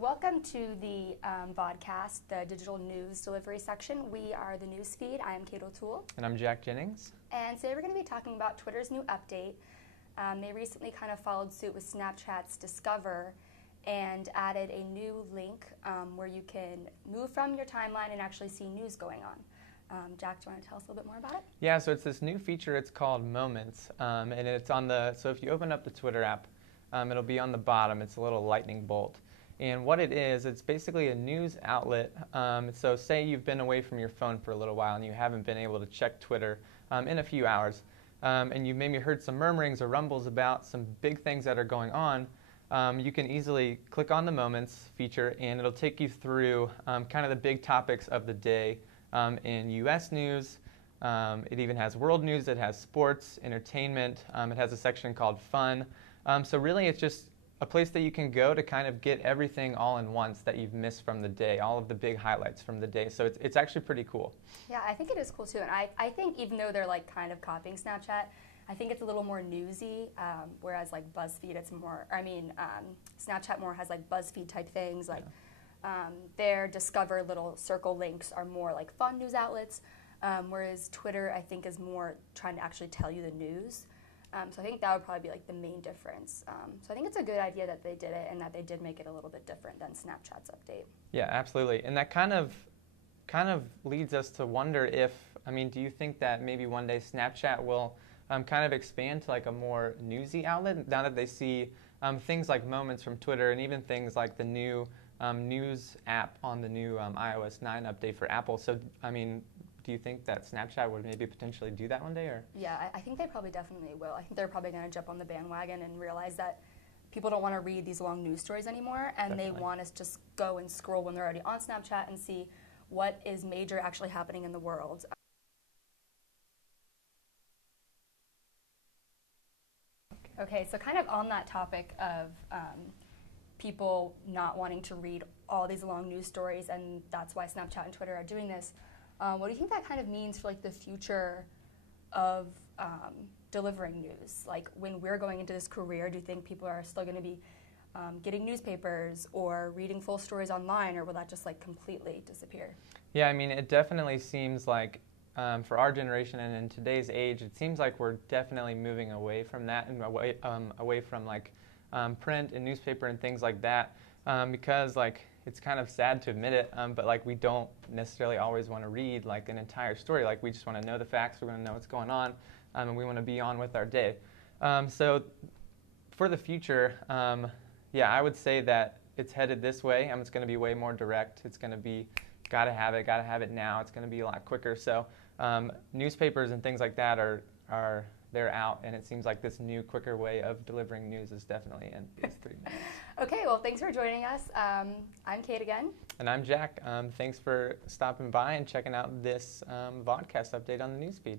welcome to the Vodcast, the digital news delivery section. We are the news feed. I am Kate O'Toole. And I'm Jack Jennings. And today we're going to be talking about Twitter's new update. They recently kind of followed suit with Snapchat's Discover and added a new link where you can move from your timeline and actually see news going on. Jack, do you want to tell us a little bit more about it? Yeah, so it's this new feature. It's called Moments, and it's on so if you open up the Twitter app, it'll be on the bottom. It's a little lightning bolt. And what it is, it's basically a news outlet. So say you've been away from your phone for a little while and you haven't been able to check Twitter in a few hours, and you maybe heard some murmurings or rumbles about some big things that are going on. You can easily click on the Moments feature and it'll take you through kind of the big topics of the day in U.S. news. It even has world news, it has sports, entertainment, it has a section called Fun. So really it's just a place that you can go to kind of get everything all in once that you've missed from the day, all of the big highlights from the day. So it's actually pretty cool. Yeah, I think it is cool too. And I think even though they're like kind of copying Snapchat, I think it's a little more newsy, whereas like BuzzFeed, it's more, Snapchat more has like BuzzFeed type things. Like their Discover little circle links are more like fun news outlets, whereas Twitter I think is more trying to actually tell you the news. So I think that would probably be like the main difference. So I think it's a good idea that they did it and that they did make it a little bit different than Snapchat's update. Yeah, absolutely. And that kind of leads us to wonder if, do you think that maybe one day Snapchat will kind of expand to like a more newsy outlet now that they see things like Moments from Twitter and even things like the new news app on the new iOS 9 update for Apple. So, do you think that Snapchat would maybe potentially do that one day? Or? Yeah, I think they probably definitely will. I think they're probably going to jump on the bandwagon and realize that people don't want to read these long news stories anymore, and They want us to just go and scroll when they're already on Snapchat and see what is major actually happening in the world. Okay, so kind of on that topic of people not wanting to read all these long news stories, and that's why Snapchat and Twitter are doing this. What do you think that kind of means for like the future of delivering news? Like when we're going into this career, do you think people are still going to be getting newspapers or reading full stories online, or will that just like completely disappear? Yeah, it definitely seems like for our generation and in today's age, it seems like we're definitely moving away from that and away from like print and newspaper and things like that, because like it's kind of sad to admit it, but like we don't necessarily always want to read like an entire story. Like we just want to know the facts, we want to know what's going on, and we want to be on with our day. So for the future, yeah, I would say that it's headed this way. It's going to be way more direct. It's going to be gotta have it now. It's going to be a lot quicker. So newspapers and things like that they're out, and it seems like this new, quicker way of delivering news is definitely in these 3 minutes. Okay, well, thanks for joining us. I'm Kate again. And I'm Jack. Thanks for stopping by and checking out this Vodcast update on the newsfeed.